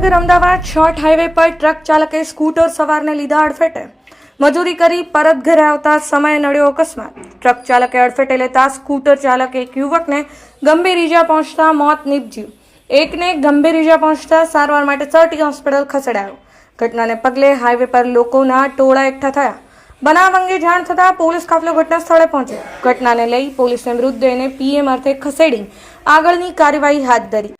Bhavnagar Ahmedabad short highway પર truck ચાલકે scooter સવારને લીધા અડફેટે। મજૂરી કરી પરત ઘરે આવતા સમયે નડ્યો અકસ્માત। ટ્રક ચાલકે અડફેટે લેતા સ્કૂટર ચાલકે એક યુવકને ગંભીર ઈજા પહોંચતા મોત નીપજ્યું। એકને ગંભીર ઈજા પહોંચતા સારવાર માટે સટી હોસ્પિટલ ખસેડાયો। ઘટનાને પગલે હાઈવે પર લોકોના ટોળા એકઠા થયા। બનાવ અંગે જાણ થતાં પોલીસ કાફલો ઘટના સ્થળે પહોંચ્યો। ઘટનાને લઈ પોલીસે મૃતદેહને પીએમ અર્થે ખસેડી આગળની કાર્યવાહી હાથ ધરી।